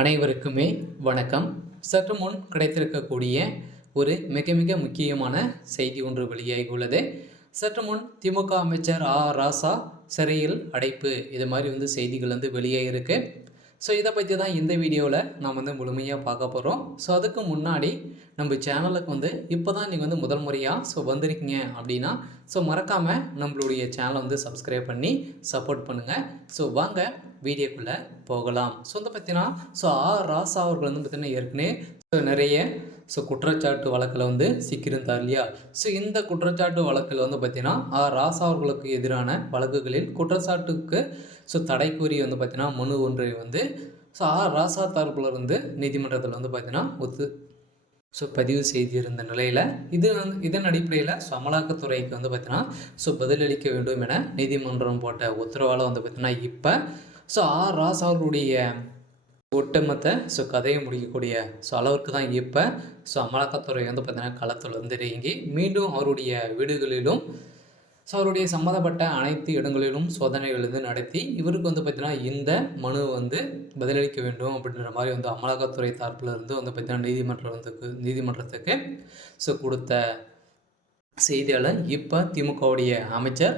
அனைவருக்குமே வணக்கம். சற்று முன் கிடைத்திருக்கக்கூடிய ஒரு மிக மிக முக்கியமான செய்தி ஒன்று வெளியாகியுள்ளது. சற்று முன் திமுக அமைச்சர் ராசா சிறையில் அடைப்பு, இது மாதிரி செய்திகள் வெளியாகிருக்கு. ஸோ இதை பற்றி தான் இந்த வீடியோவில் நாம் முழுமையாக பார்க்க போகிறோம். ஸோ அதுக்கு முன்னாடி நம்ம சேனலுக்கு இப்போ தான் நீங்கள் முதல் முறையாக வந்திருக்கீங்க அப்படின்னா மறக்காமல் நம்மளுடைய சேனலை சப்ஸ்கிரைப் பண்ணி சப்போர்ட் பண்ணுங்கள். ஸோ வாங்க வீடியோக்குள்ளே போகலாம். பார்த்தீங்கன்னா ராசா அவர்கள் பார்த்தீங்கன்னா ஏற்கனவே நிறைய குற்றச்சாட்டு வழக்கில் சிக்கியிருந்தார் இல்லையா. இந்த குற்றச்சாட்டு வழக்கில் பார்த்தீங்கன்னா ராசா அவர்களுக்கு எதிரான வழக்குகளில் குற்றச்சாட்டுக்கு தடை கூறி பார்த்தீங்கன்னா மனு ஒன்றை ராசா தரப்புல இருந்து நீதிமன்றத்தில் பார்த்தீங்கன்னா பதிவு செய்திருந்த நிலையில் இதன் அடிப்படையில் அமலாக்கத்துறைக்கு பார்த்தீங்கன்னா பதிலளிக்க வேண்டும் என நீதிமன்றம் போட்ட உத்தரவால் பார்த்தீங்கன்னா இப்போ ராசா அவர்களுடைய ஒட்டுமொத்த கதையை முடிக்கக்கூடிய அளவுக்கு தான் இப்போ அமலாக்கத்துறை பார்த்தீங்கன்னா களத்தில் இறங்கி மீண்டும் அவருடைய வீடுகளிலும் அவருடைய சம்மந்தப்பட்ட அனைத்து இடங்களிலும் சோதனைகள் நடத்தி இவருக்கு பார்த்தீங்கன்னா இந்த மனு பதிலளிக்க வேண்டும் அப்படின்ற மாதிரி அமலாக்கத்துறை தரப்பில் இருந்து பார்த்தீங்கன்னா நீதிமன்றத்துக்கு கொடுத்த செய்தியாளர் இப்போ திமுகவுடைய அமைச்சர்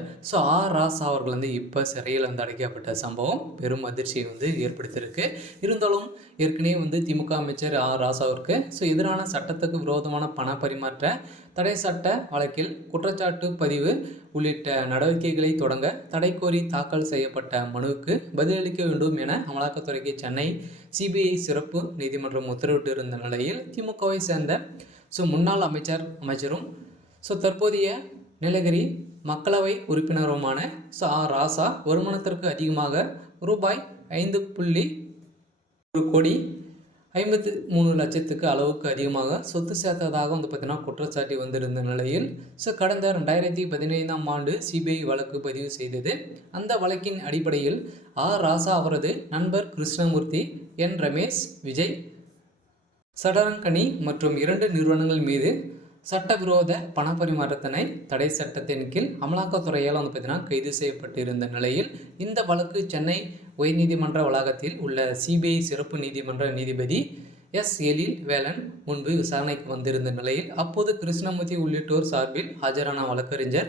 ராசா அவர்கள் இப்போ சிறையில் அடைக்கப்பட்ட சம்பவம் பெரும் அதிர்ச்சியை ஏற்படுத்தியிருக்கு. இருந்தாலும் ஏற்கனவே திமுக அமைச்சர் ராசாவிற்கு எதிரான சட்டத்துக்கு விரோதமான பண பரிமாற்ற தடை சட்ட வழக்கில் குற்றச்சாட்டு பதிவு உள்ளிட்ட நடவடிக்கைகளை தொடங்க தடை கோரி தாக்கல் செய்யப்பட்ட மனுவுக்கு பதிலளிக்க வேண்டும் என அமலாக்கத்துறைக்கு சென்னை சிபிஐ சிறப்பு நீதிமன்றம் உத்தரவிட்டு இருந்த நிலையில் திமுகவை சேர்ந்த முன்னாள் அமைச்சரும் தற்போதைய நீலகிரி மக்களவை உறுப்பினருமான ராசா வருமானத்திற்கு அதிகமாக ரூபாய் 5.1 கோடி 53 லட்சத்துக்கு அளவுக்கு அதிகமாக சொத்து சேர்த்ததாக பார்த்தீங்கன்னா குற்றச்சாட்டி வந்திருந்த நிலையில் கடந்த 2015ஆம் ஆண்டு சிபிஐ வழக்கு பதிவு செய்தது. அந்த வழக்கின் அடிப்படையில் ராசா அவரது நண்பர் கிருஷ்ணமூர்த்தி, என் ரமேஷ், விஜய் சடரங்கனி மற்றும் 2 நிறுவனங்கள் மீது சட்டவிரோத பண பரிமாற்றத்தினை தடை சட்டத்தின் கீழ் அமலாக்கத்துறையால் பார்த்தீங்கன்னா கைது செய்யப்பட்டிருந்த நிலையில் இந்த வழக்கு சென்னை உயர்நீதிமன்ற வளாகத்தில் உள்ள சிபிஐ சிறப்பு நீதிமன்ற நீதிபதி எலில் வேலன் முன்பு விசாரணைக்கு வந்திருந்த நிலையில் அப்போது கிருஷ்ணமூர்த்தி உள்ளிட்டோர் சார்பில் ஆஜரான வழக்கறிஞர்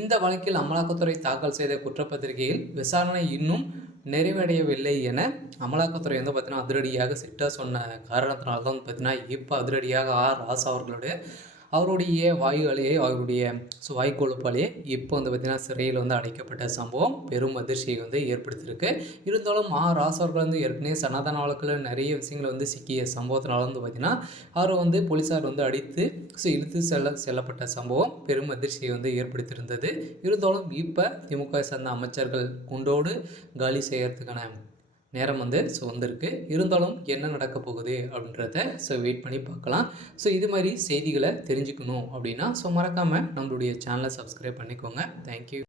இந்த வழக்கில் அமலாக்கத்துறை தாக்கல் செய்த குற்றப்பத்திரிகையில் விசாரணை இன்னும் நிறைவடையவில்லை என அமலாக்கத்துறை பார்த்தீங்கன்னா அதிரடியாக சிட்டா சொன்ன காரணத்தினால்தான் பார்த்தீங்கன்னா இப்போ அதிரடியாக ராசா அவருடைய அவருடைய வாய்க்கொழுப்பாலேயே இப்போ பார்த்திங்கன்னா சிறையில் அடைக்கப்பட்ட சம்பவம் பெரும் அதிர்ச்சியை ஏற்படுத்தியிருக்கு. இருந்தாலும் ராசா அவர்கள் ஏற்கனவே சனாதன வழக்கில் நிறைய விஷயங்கள் சிக்கிய சம்பவத்தினால பார்த்திங்கன்னா அவரை போலீஸார் அடித்து இழுத்து செல்லப்பட்ட சம்பவம் பெரும் அதிர்ச்சியை ஏற்படுத்தியிருந்தது. இருந்தாலும் இப்போ திமுக சார்ந்த அமைச்சர்கள் குண்டோடு காலி செய்யறதுக்கான நேரம் வந்திருக்கு. இருந்தாலும் என்ன நடக்க போகுது அப்படின்றத வெயிட் பண்ணி பார்க்கலாம். இது மாதிரி செய்திகளை தெரிஞ்சுக்கணும் அப்படின்னா மறக்காமல் நம்மளுடைய சேனலை சப்ஸ்கிரைப் பண்ணிக்கோங்க. தேங்க்யூ.